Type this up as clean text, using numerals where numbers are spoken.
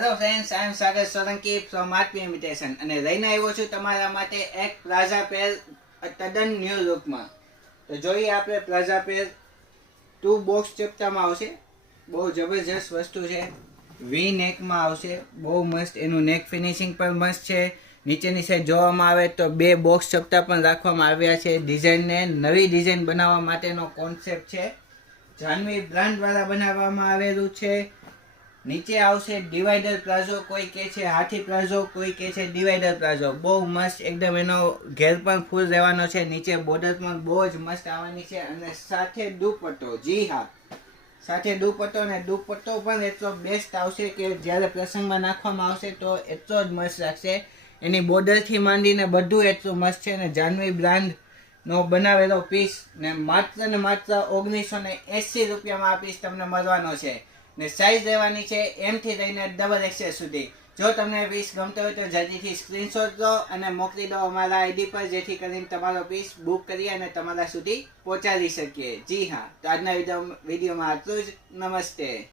Hello friends, I am Sagar Solanki from RP imitation અને લઈને આવ્યો છું તમારા માટે એક પ્લાઝા પેર તદ્દન ન્યૂ લુકમાં. તો જોઈએ આપણે પ્લાઝા પેર 2 બોક્સ ચપ્ટામાં આવશે. બહુ જબરજસ્ત વસ્તુ છે. વી નેકમાં આવશે. બહુ મસ્ત, એનું નેક ફિનિશિંગ પણ મસ્ત છે. નીચેની સાઈડ જોવામાં આવે તો 2 બોક્સ ચપ્ટા પણ રાખવામાં આવ્યા છે. ડિઝાઇનને નવી ડિઝાઇન બનાવવા માટેનો કોન્સેપ્ટ છે. જાનવી બ્રાન્ડ દ્વારા બનાવવામાં આવેલું છે. નીચે આવશે ડિવાઈડર પ્લાઝો, કોઈ કહે છે હાથી પ્લાઝો, કોઈ કહે છે ડિવાઈડર પ્લાઝો. બહુ મસ્ત એકદમ, એનો ઘેર પણ ફૂલ રહેવાનો છે. નીચે બોર્ડર પણ બહુ જ મસ્ત આવવાની છે અને સાથે દુપટ્ટો. જી હા, સાથે દુપટ્ટો, અને દુપટ્ટો પણ એટલો બેસ્ટ આવશે કે જ્યારે પ્રસંગમાં નાખવામાં આવશે તો એટલો જ મસ્ત લાગશે. એની બોર્ડરથી માંડીને બધું એટલું મસ્ત છે. અને જાનવી બ્રાન્ડનો બનાવેલો પીસ ને માત્ર 1980 રૂપિયામાં આ પીસ તમને મળવાનો છે. ને સાઈઝ રહેવાની છે M થી લઈને XXL સુધી. જો તમને પીસ ગમતો હોય તો જલ્દીથી સ્ક્રીનશોટ લો અને મોકલી દો અમારા આઈડી પર, જેથી કરીને તમારો પીસ બુક કરી અને તમારા સુધી પહોંચાડી શકીએ. જી હા, તો આજના વિડીયોમાં આટલું જ. નમસ્તે.